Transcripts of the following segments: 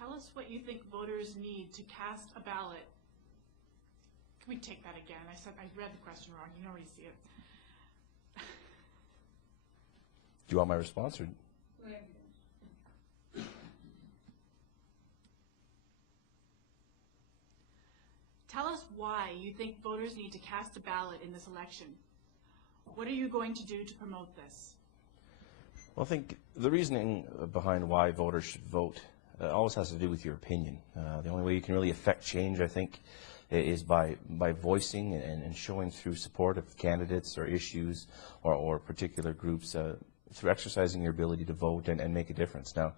Tell us what you think voters need to cast a ballot. Can we take that again? I read the question wrong. You already see it. Do you want my response? Or? Tell us why you think voters need to cast a ballot in this election. What are you going to do to promote this? Well, I think the reasoning behind why voters should vote always has to do with your opinion. The only way you can really affect change, I think, is by voicing and showing through support of candidates or issues or particular groups, through exercising your ability to vote and make a difference. Now,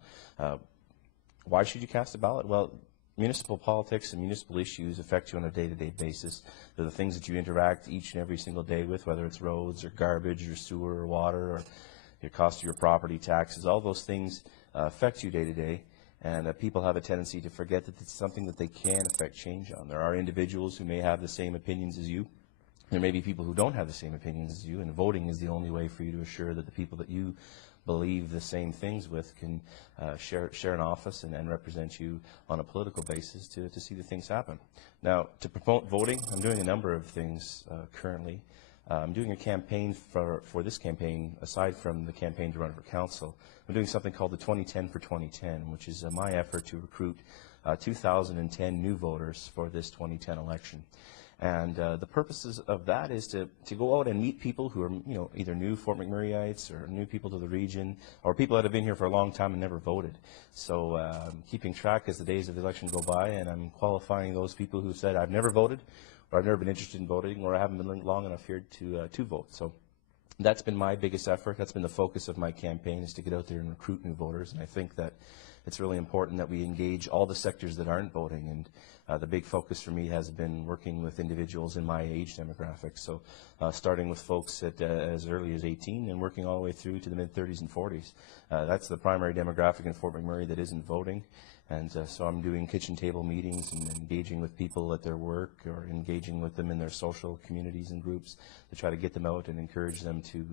why should you cast a ballot? Well, municipal politics and municipal issues affect you on a day-to-day basis. They're the things that you interact each and every single day with, whether it's roads or garbage or sewer or water or your cost of your property taxes. All those things affect you day-to-day. And people have a tendency to forget that it's something that they can affect change on. There are individuals who may have the same opinions as you. There may be people who don't have the same opinions as you, and voting is the only way for you to assure that the people that you believe the same things with can share an office and represent you on a political basis to see the things happen. Now, to promote voting, I'm doing a number of things currently. I'm doing a campaign for this campaign, aside from the campaign to run for council. I'm doing something called the 2010 for 2010, which is my effort to recruit 2,010 new voters for this 2010 election. And the purposes of that is to go out and meet people who are, either new Fort McMurrayites or new people to the region, or people that have been here for a long time and never voted. So I'm keeping track as the days of the election go by, and I'm qualifying those people who said, I've never voted, or I've never been interested in voting, or I haven't been long enough here to vote. So that's been my biggest effort. That's been the focus of my campaign, is to get out there and recruit new voters. And I think that it's really important that we engage all the sectors that aren't voting. And the big focus for me has been working with individuals in my age demographic. So starting with folks at as early as 18 and working all the way through to the mid-30s and 40s. That's the primary demographic in Fort McMurray that isn't voting. And so I'm doing kitchen table meetings and engaging with people at their work, or engaging with them in their social communities and groups to try to get them out and encourage them to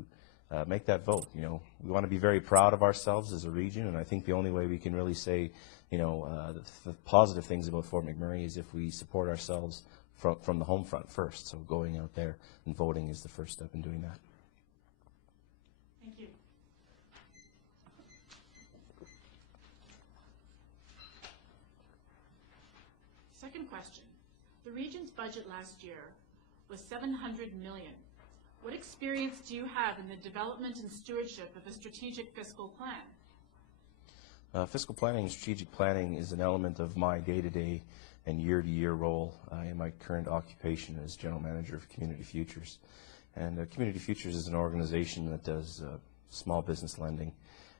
make that vote. We want to be very proud of ourselves as a region, and I think the only way we can really say, the positive things about Fort McMurray is if we support ourselves from the home front first. So going out there and voting is the first step in doing that. Thank you. Second question. The region's budget last year was $700 million. What experience do you have in the development and stewardship of a strategic fiscal plan? Fiscal planning and strategic planning is an element of my day-to-day and year-to-year role in my current occupation as General Manager of Community Futures. And Community Futures is an organization that does small business lending.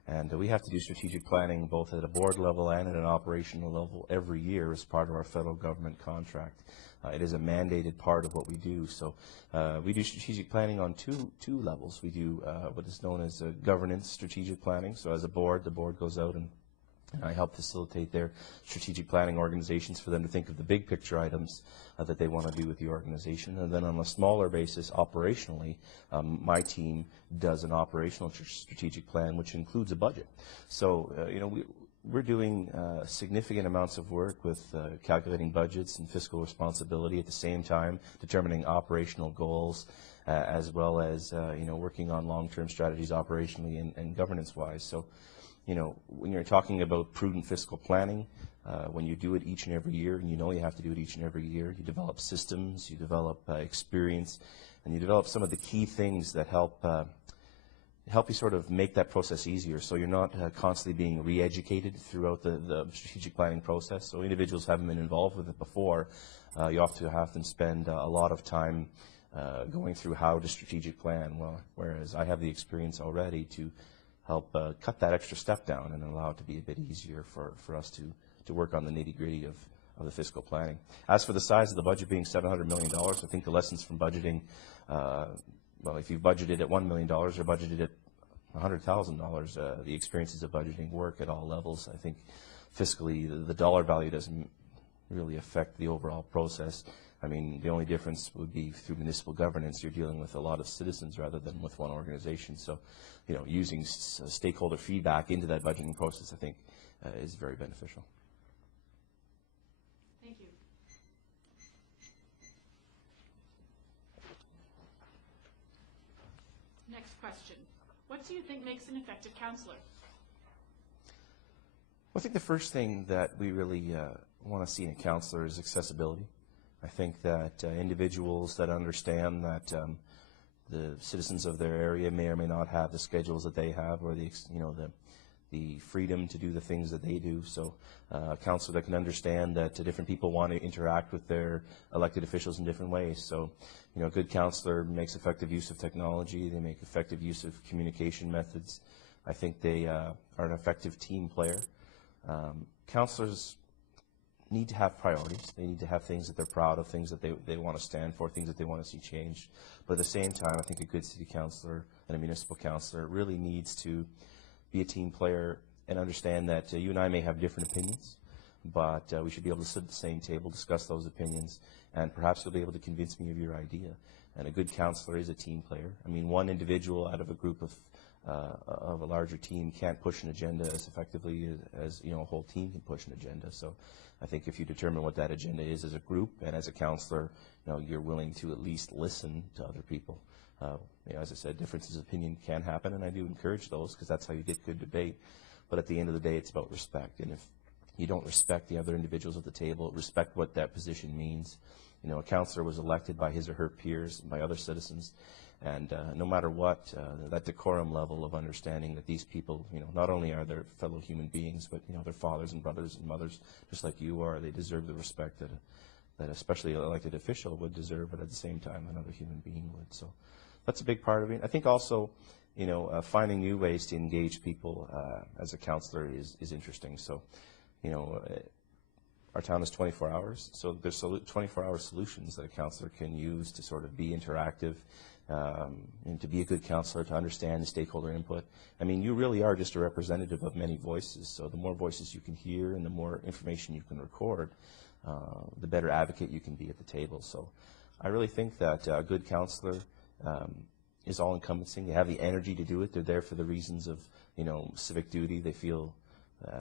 And we have to do strategic planning both at a board level and at an operational level every year as part of our federal government contract. It is a mandated part of what we do. So we do strategic planning on two levels. We do what is known as governance strategic planning. So as a board, the board goes out and I help facilitate their strategic planning organizations for them to think of the big picture items that they want to do with the organization. And then on a smaller basis, operationally, my team does an operational strategic plan, which includes a budget. So, we're doing significant amounts of work with calculating budgets and fiscal responsibility, at the same time determining operational goals, as well as, working on long-term strategies operationally and governance-wise. So, when you're talking about prudent fiscal planning, when you do it each and every year, and you have to do it each and every year, you develop systems, you develop experience, and you develop some of the key things that help you sort of make that process easier, so you're not constantly being re-educated throughout the strategic planning process. So individuals haven't been involved with it before. You often have to spend a lot of time going through how to strategic plan, whereas I have the experience already to help cut that extra step down and allow it to be a bit easier for us to work on the nitty-gritty of the fiscal planning. As for the size of the budget being $700 million, I think the lessons from budgeting, if you've budgeted at $1 million or budgeted at $100,000, the experiences of budgeting work at all levels. I think fiscally the dollar value doesn't really affect the overall process. I mean, the only difference would be through municipal governance. You're dealing with a lot of citizens rather than with one organization. So, using stakeholder feedback into that budgeting process, I think, is very beneficial. Next question. What do you think makes an effective counselor? Well, I think the first thing that we really want to see in a counselor is accessibility. I think that individuals that understand that the citizens of their area may or may not have the schedules that they have, or the freedom to do the things that they do. So a counselor that can understand that different people want to interact with their elected officials in different ways. So, a good counselor makes effective use of technology. They make effective use of communication methods. I think they are an effective team player. Counselors need to have priorities. They need to have things that they're proud of, things that they want to stand for, things that they want to see changed. But at the same time, I think a good city councilor and a municipal councilor really needs to be a team player and understand that you and I may have different opinions, but we should be able to sit at the same table, discuss those opinions, and perhaps you'll be able to convince me of your idea. And a good counselor is a team player. I mean, one individual out of a group of a larger team can't push an agenda as effectively as a whole team can push an agenda. So I think if you determine what that agenda is as a group and as a counselor, you're willing to at least listen to other people. As I said, differences of opinion can happen, and I do encourage those because that's how you get good debate. But at the end of the day, it's about respect. And if you don't respect the other individuals at the table, respect what that position means. A counselor was elected by his or her peers and by other citizens. And no matter what, that decorum level of understanding that these people, not only are their fellow human beings, but, their fathers and brothers and mothers, just like you are, they deserve the respect that especially an elected official would deserve, but at the same time another human being would. So that's a big part of it. I think also, finding new ways to engage people as a counselor is interesting. So, our town is 24 hours, so there's 24-hour solutions that a counselor can use to sort of be interactive, and to be a good counselor, to understand the stakeholder input. I mean, you really are just a representative of many voices, so the more voices you can hear and the more information you can record, the better advocate you can be at the table. So I really think that a good counselor is all-encompassing. They have the energy to do it. They're there for the reasons of, civic duty. They feel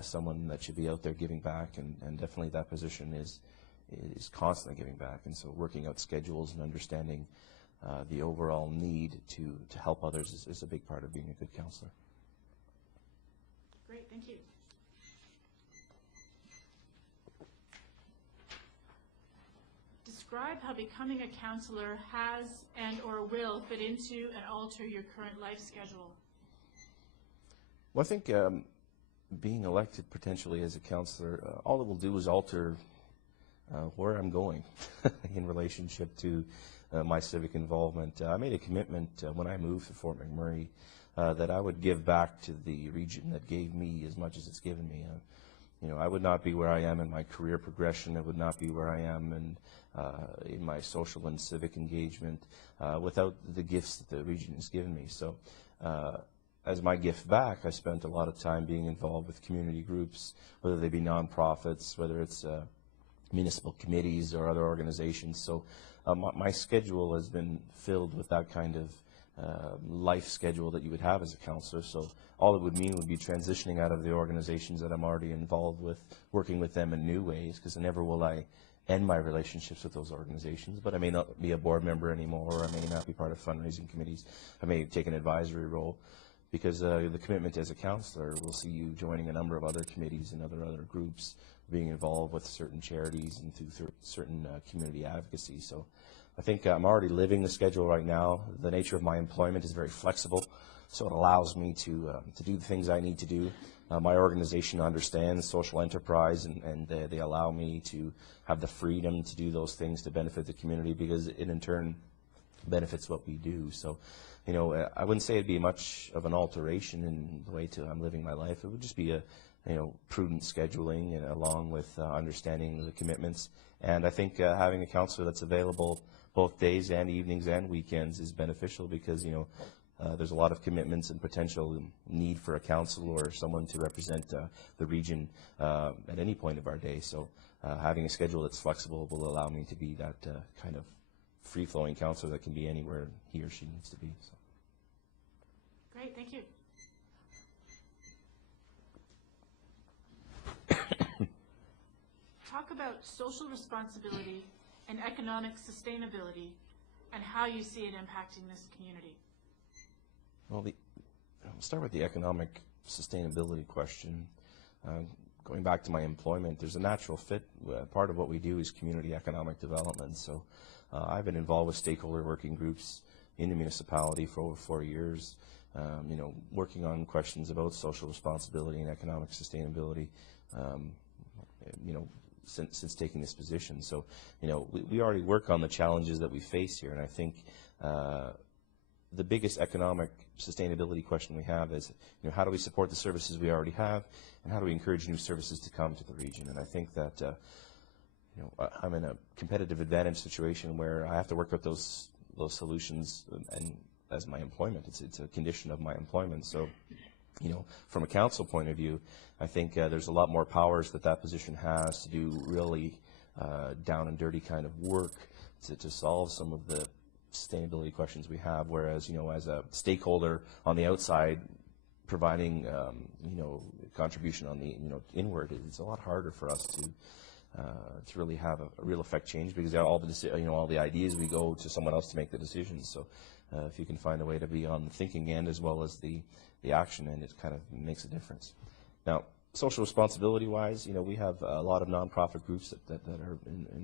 someone that should be out there giving back, and definitely that position is constantly giving back. And so working out schedules and understanding the overall need to help others is a big part of being a good counselor. Great, thank you. Describe how becoming a counselor has and or will fit into and alter your current life schedule. Well, I think being elected potentially as a counselor, all it will do is alter where I'm going in relationship to my civic involvement. I made a commitment when I moved to Fort McMurray that I would give back to the region that gave me as much as it's given me. I would not be where I am in my career progression. I would not be where I am in my social and civic engagement without the gifts that the region has given me. So as my gift back, I spent a lot of time being involved with community groups, whether they be nonprofits, whether it's municipal committees or other organizations. So my schedule has been filled with that kind of life schedule that you would have as a counselor. So all it would mean would be transitioning out of the organizations that I'm already involved with, working with them in new ways, because never will I end my relationships with those organizations. But I may not be a board member anymore, or I may not be part of fundraising committees. I may take an advisory role, because the commitment as a counselor will see you joining a number of other committees and other groups, being involved with certain charities and through certain community advocacy. So I think I'm already living the schedule right now. The nature of my employment is very flexible, so it allows me to do the things I need to do. My organization understands social enterprise, and they allow me to have the freedom to do those things to benefit the community, because it in turn benefits what we do. So, I wouldn't say it'd be much of an alteration in the way I'm living my life. It would just be a prudent scheduling, and along with understanding the commitments. And I think having a counselor that's available both days and evenings and weekends is beneficial, because there's a lot of commitments and potential need for a counselor or someone to represent the region at any point of our day. So having a schedule that's flexible will allow me to be that kind of free-flowing counselor that can be anywhere he or she needs to be. So. Great, thank you. Talk about social responsibility and economic sustainability and how you see it impacting this community. Well, I'll start with the economic sustainability question. Going back to my employment, there's a natural fit. Part of what we do is community economic development. So I've been involved with stakeholder working groups in the municipality for over 4 years, working on questions about social responsibility and economic sustainability, since taking this position. So, we already work on the challenges that we face here, and I think the biggest economic sustainability question we have is, how do we support the services we already have, and how do we encourage new services to come to the region? And I think that, I'm in a competitive advantage situation where I have to work with those solutions, and as my employment, it's a condition of my employment. So, from a council point of view, I think there's a lot more powers that position has to do really down and dirty kind of work to solve some of the sustainability questions we have, whereas, as a stakeholder on the outside providing, contribution on the, inward, it's a lot harder for us to really have a real effect change, because all the ideas, we go to someone else to make the decisions. So if you can find a way to be on the thinking end as well as the action end, it kind of makes a difference. Now, social responsibility-wise, we have a lot of nonprofit groups that are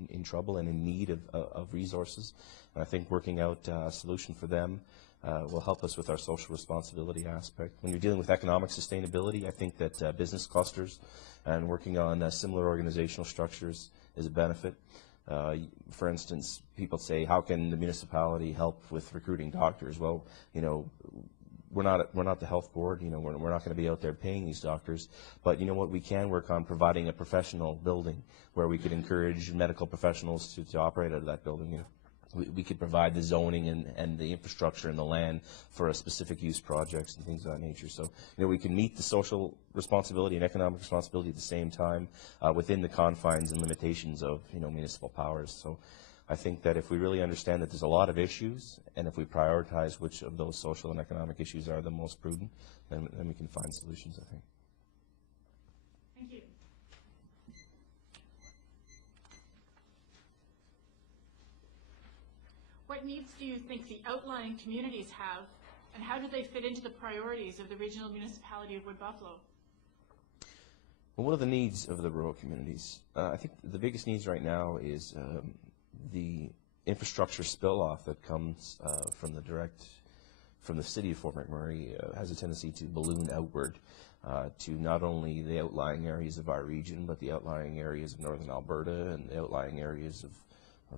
in trouble and in need of resources. And I think working out a solution for them will help us with our social responsibility aspect. When you're dealing with economic sustainability, I think that business clusters and working on similar organizational structures is a benefit. For instance, people say, how can the municipality help with recruiting doctors? Well, we're not the health board. We're not going to be out there paying these doctors. But what we can work on, providing a professional building where we could encourage medical professionals to operate out of that building. We could provide the zoning and the infrastructure and the land for a specific use projects and things of that nature. So, we can meet the social responsibility and economic responsibility at the same time within the confines and limitations of, municipal powers. So I think that if we really understand that there's a lot of issues, and if we prioritize which of those social and economic issues are the most prudent, then we can find solutions, I think. Thank you. What needs do you think the outlying communities have, and how do they fit into the priorities of the regional municipality of Wood Buffalo? Well, what are the needs of the rural communities? I think the biggest needs right now is the infrastructure spill-off that comes from the city of Fort McMurray has a tendency to balloon outward to not only the outlying areas of our region, but the outlying areas of northern Alberta and the outlying areas of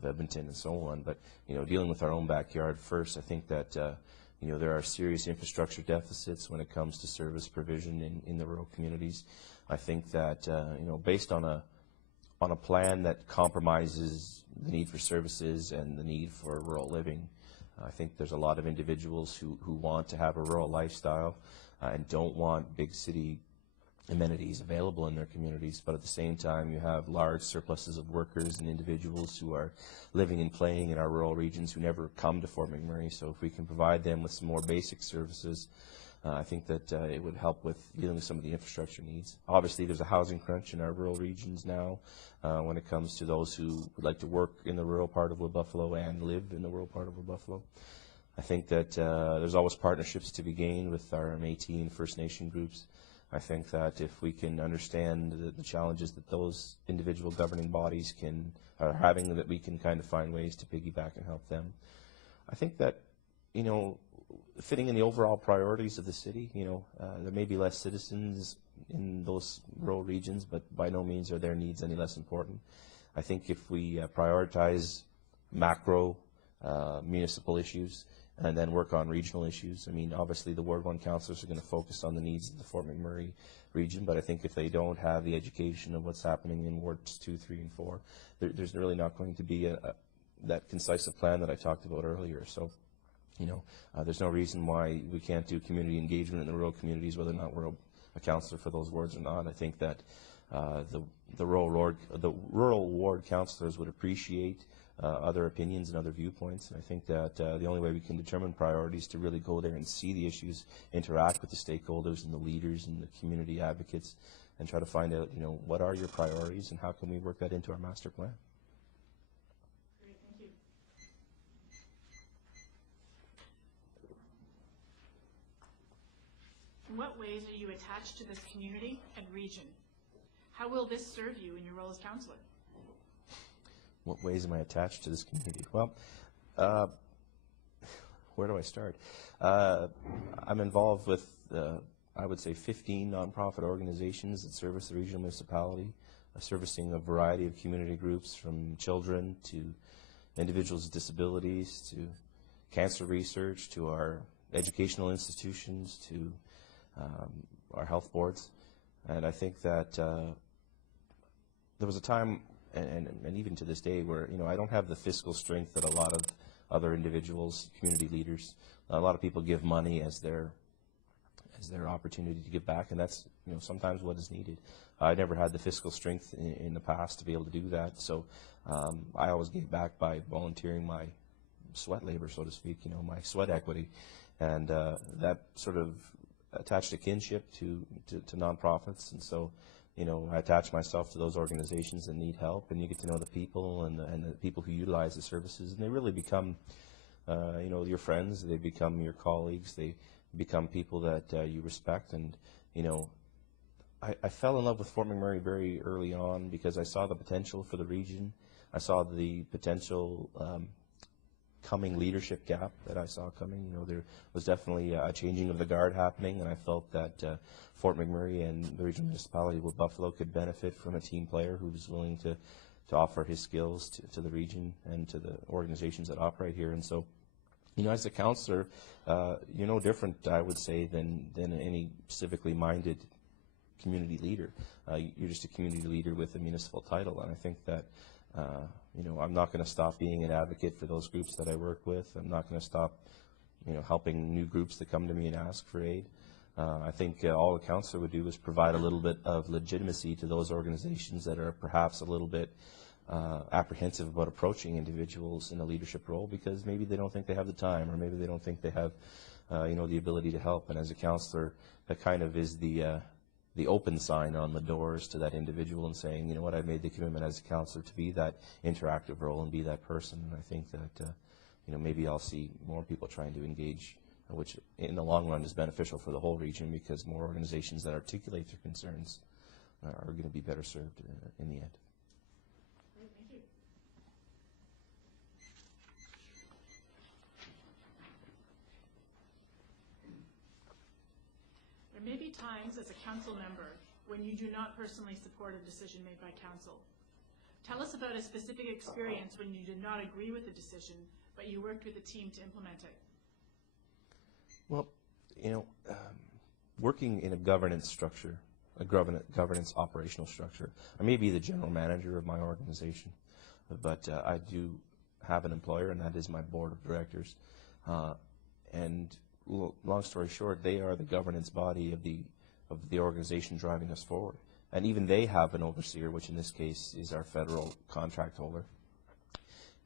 Edmonton and so on. But, dealing with our own backyard first, I think that, there are serious infrastructure deficits when it comes to service provision in the rural communities. I think that, based on a plan that compromises the need for services and the need for rural living, I think there's a lot of individuals who want to have a rural lifestyle and don't want big city amenities available in their communities, but at the same time you have large surpluses of workers and individuals who are living and playing in our rural regions who never come to Fort McMurray. So if we can provide them with some more basic services, I think that it would help with dealing with some of the infrastructure needs. Obviously, there's a housing crunch in our rural regions now when it comes to those who would like to work in the rural part of Wood Buffalo and live in the rural part of Wood Buffalo. I think that there's always partnerships to be gained with our Métis and First Nation groups. I think that if we can understand the challenges that those individual governing bodies are having, that we can kind of find ways to piggyback and help them. I think that, fitting in the overall priorities of the city, there may be less citizens in those rural regions, but by no means are their needs any less important. I think if we prioritize macro municipal issues and then work on regional issues, obviously the Ward 1 councillors are going to focus on the needs of the Fort McMurray region, but I think if they don't have the education of what's happening in Wards 2, 3, and 4, there's really not going to be that concise plan that I talked about earlier. So, there's no reason why we can't do community engagement in the rural communities, whether or not we're a councillor for those wards or not. I think that the rural ward councillors would appreciate other opinions and other viewpoints. And I think that the only way we can determine priorities is to really go there and see the issues, interact with the stakeholders and the leaders and the community advocates, and try to find out, what are your priorities and how can we work that into our master plan. Great, thank you. In what ways are you attached to this community and region? How will this serve you in your role as councillor? What ways am I attached to this community? Well, where do I start? I'm involved with, I would say, 15 nonprofit organizations that service the regional municipality, servicing a variety of community groups from children to individuals with disabilities to cancer research to our educational institutions to our health boards. And I think that there was a time, and even to this day, where I don't have the fiscal strength that a lot of other individuals, community leaders, a lot of people give money as their opportunity to give back, and that's sometimes what is needed. I never had the fiscal strength in the past to be able to do that, so I always gave back by volunteering my sweat labor, so to speak, my sweat equity, and that sort of attached a kinship to nonprofits, and so I attach myself to those organizations that need help, and you get to know the people and the people who utilize the services, and they really become your friends, they become your colleagues, they become people that you respect. And I fell in love with Fort McMurray very early on because I saw the potential for the region. I saw the potential coming leadership gap that I saw coming. There was definitely a changing of the guard happening, and I felt that Fort McMurray and the regional municipality of Buffalo could benefit from a team player who was willing to offer his skills to the region and to the organizations that operate here. And so, as a councillor, you're no different, I would say, than any civically minded community leader. You're just a community leader with a municipal title, and I think that I'm not going to stop being an advocate for those groups that I work with. I'm not going to stop helping new groups that come to me and ask for aid. I think all a councillor would do is provide a little bit of legitimacy to those organizations that are perhaps a little bit apprehensive about approaching individuals in a leadership role because maybe they don't think they have the time, or maybe they don't think they have the ability to help. And as a councillor, that kind of is the open sign on the doors to that individual and saying, I've made the commitment as a councillor to be that interactive role and be that person. And I think that maybe I'll see more people trying to engage, which in the long run is beneficial for the whole region because more organizations that articulate their concerns are going to be better served in the end. Great, thank you. There may be times as a council member when you do not personally support a decision made by council. Tell us about a specific experience when you did not agree with a decision, but you worked with a team to implement it. Well, working in a governance structure, a governance operational structure, I may be the general manager of my organization, but I do have an employer, and that is my board of directors. And long story short, they are the governance body of the organization driving us forward. And even they have an overseer, which in this case is our federal contract holder.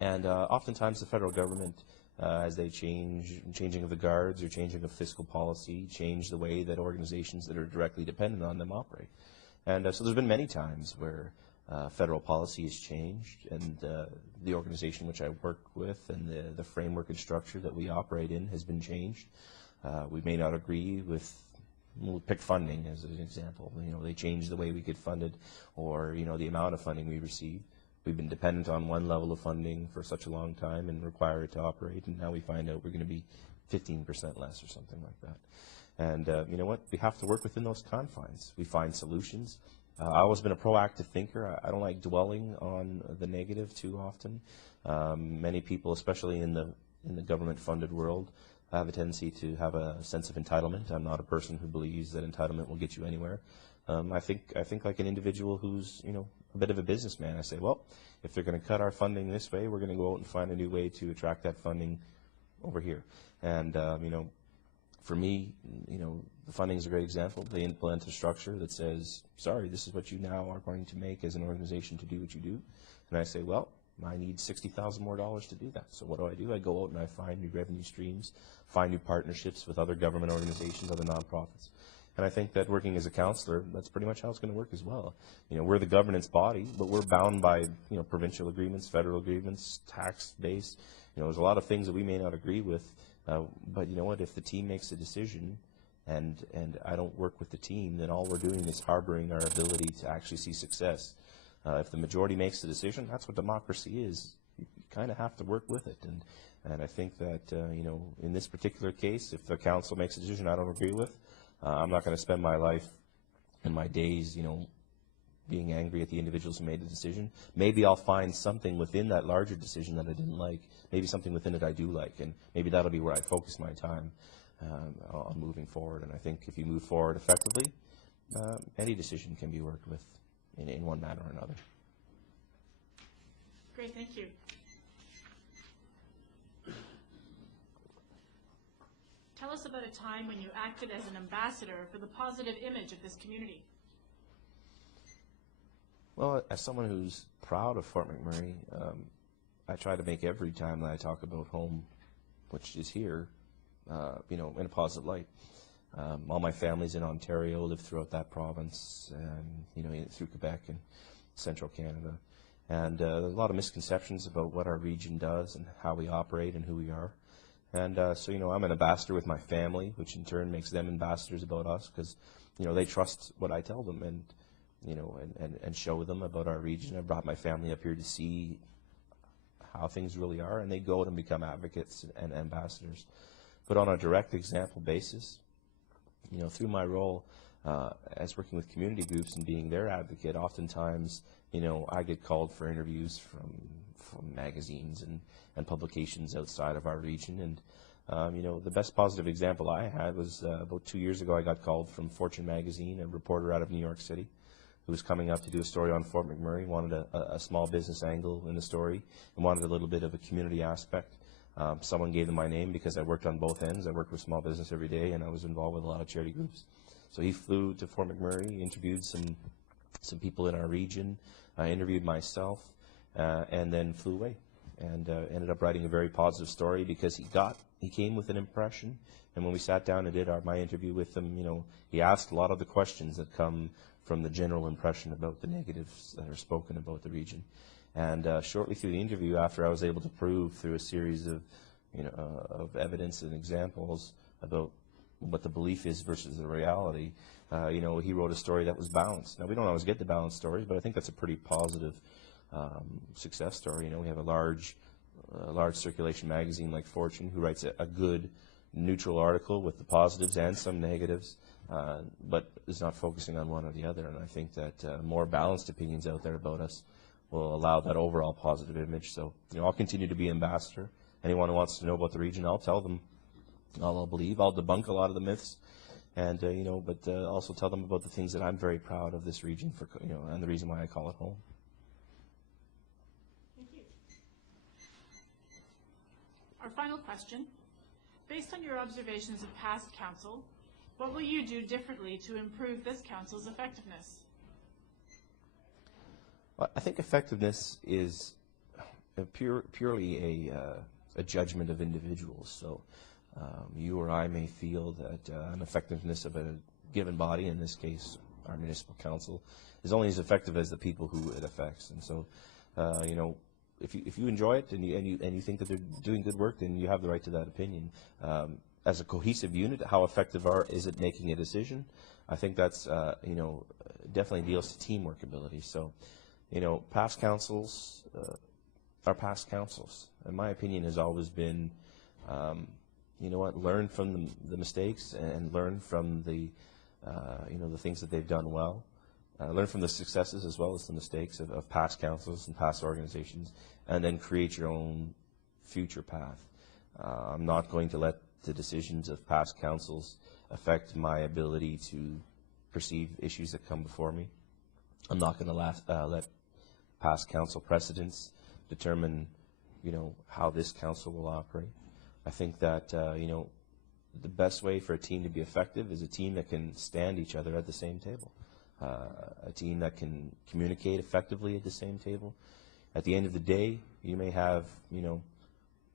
And oftentimes the federal government, as they changing of the guards or changing of fiscal policy, change the way that organizations that are directly dependent on them operate. And so there's been many times where federal policy has changed, and the organization which I work with and the framework and structure that we operate in has been changed. We may not agree with, we'll pick funding as an example. They changed the way we get funded, or the amount of funding we receive. We've been dependent on one level of funding for such a long time and require it to operate, and now we find out we're going to be 15% less or something like that. And you know what? We have to work within those confines. We find solutions. I've always been a proactive thinker. I don't like dwelling on the negative too often. Many people, especially in the government-funded world, have a tendency to have a sense of entitlement. I'm not a person who believes that entitlement will get you anywhere. I think like an individual who's a bit of a businessman. I say, well, if they're going to cut our funding this way, we're going to go out and find a new way to attract that funding over here. And for me, the funding is a great example. They implement a structure that says, sorry, this is what you now are going to make as an organization to do what you do. And I say, well, I need $60,000 more to do that. So what do? I go out and I find new revenue streams, find new partnerships with other government organizations, other nonprofits. And I think that working as a councillor, that's pretty much how it's going to work as well. We're the governance body, but we're bound by provincial agreements, federal agreements, tax base. There's a lot of things that we may not agree with, but you know what? If the team makes a decision and I don't work with the team, then all we're doing is harboring our ability to actually see success. If the majority makes the decision, that's what democracy is. You kind of have to work with it, and I think that in this particular case, if the council makes a decision I don't agree with, I'm not going to spend my life and my days, being angry at the individuals who made the decision. Maybe I'll find something within that larger decision that I didn't like. Maybe something within it I do like, and maybe that'll be where I focus my time on moving forward. And I think if you move forward effectively, any decision can be worked with in one manner or another. Great, thank you. Tell us about a time when you acted as an ambassador for the positive image of this community. Well, as someone who's proud of Fort McMurray, I try to make every time that I talk about home, which is here, in a positive light. All my family's in Ontario, live throughout that province, and through Quebec and central Canada. And there's a lot of misconceptions about what our region does and how we operate and who we are. And so I'm an ambassador with my family, which in turn makes them ambassadors about us, because they trust what I tell them and show them about our region. I brought my family up here to see how things really are, and they go out and become advocates and ambassadors. But on a direct example basis, through my role as working with community groups and being their advocate, oftentimes, I get called for interviews from magazines and publications outside of our region. And, the best positive example I had was about 2 years ago, I got called from Fortune magazine, a reporter out of New York City, who was coming up to do a story on Fort McMurray, wanted a small business angle in the story, and wanted a little bit of a community aspect. Someone gave them my name because I worked on both ends. I worked with small business every day, and I was involved with a lot of charity groups. So he flew to Fort McMurray, interviewed some people in our region, interviewed myself, and then flew away. And ended up writing a very positive story because he came with an impression. And when we sat down and did my interview with him, he asked a lot of the questions that come from the general impression about the negatives that are spoken about the region. And shortly through the interview, after I was able to prove through a series of evidence and examples about what the belief is versus the reality, he wrote a story that was balanced. Now, we don't always get the balanced stories, but I think that's a pretty positive success story. We have a large circulation magazine like Fortune who writes a good, neutral article with the positives and some negatives, but is not focusing on one or the other. And I think that more balanced opinions out there about us will allow that overall positive image. So, I'll continue to be ambassador. Anyone who wants to know about the region, I'll tell them all I'll believe. I'll debunk a lot of the myths, and but also tell them about the things that I'm very proud of this region for, and the reason why I call it home. Thank you. Our final question: based on your observations of past council, what will you do differently to improve this council's effectiveness? Well, I think effectiveness is purely a judgment of individuals. So you or I may feel that an effectiveness of a given body, in this case our municipal council, is only as effective as the people who it affects. And so, if you enjoy it and you think that they're doing good work, then you have the right to that opinion. As a cohesive unit, how effective is it making a decision? I think that's definitely deals to teamwork ability. So, past councils are past councils. And my opinion has always been, learn from the mistakes and learn from the things that they've done well. Learn from the successes as well as the mistakes of past councils and past organizations, and then create your own future path. I'm not going to let the decisions of past councils affect my ability to perceive issues that come before me. I'm not going to let past council precedents determine, how this council will operate. I think that, the best way for a team to be effective is a team that can stand each other at the same table. A team that can communicate effectively at the same table. At the end of the day, you may have,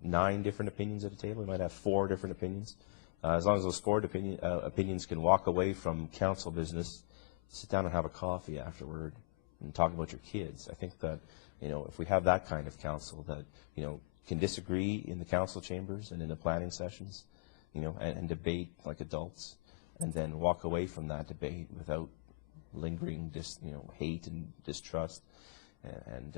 9 different opinions at a table. You might have 4 different opinions. As long as those 4 opinions can walk away from council business, sit down and have a coffee afterward and talk about your kids. I think that, if we have that kind of council that, can disagree in the council chambers and in the planning sessions, and debate like adults, and then walk away from that debate without lingering hate and distrust, and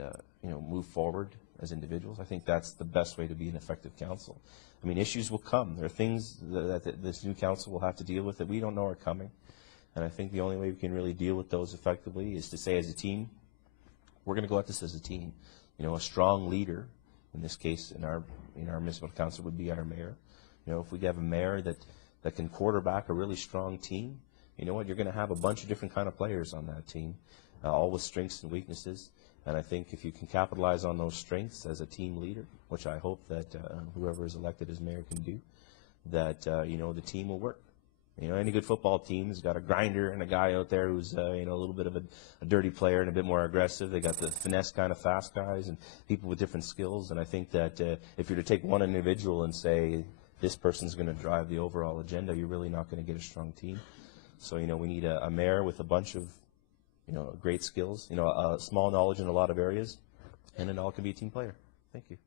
move forward as individuals. I think that's the best way to be an effective council. I mean, issues will come. There are things that this new council will have to deal with that we don't know are coming. And I think the only way we can really deal with those effectively is to say, as a team, we're going to go at this as a team. A strong leader, in this case, in our municipal council, would be our mayor. If we have a mayor that can quarterback a really strong team, you know what, you're going to have a bunch of different kind of players on that team, all with strengths and weaknesses. And I think if you can capitalize on those strengths as a team leader, which I hope that whoever is elected as mayor can do, that the team will work. Any good football team has got a grinder and a guy out there who's a little bit of a dirty player and a bit more aggressive. They got the finesse kind of fast guys and people with different skills. And I think that if you're to take one individual and say this person's going to drive the overall agenda, you're really not going to get a strong team. So we need a mayor with a bunch of great skills, a small knowledge in a lot of areas, and then all can be a team player. Thank you.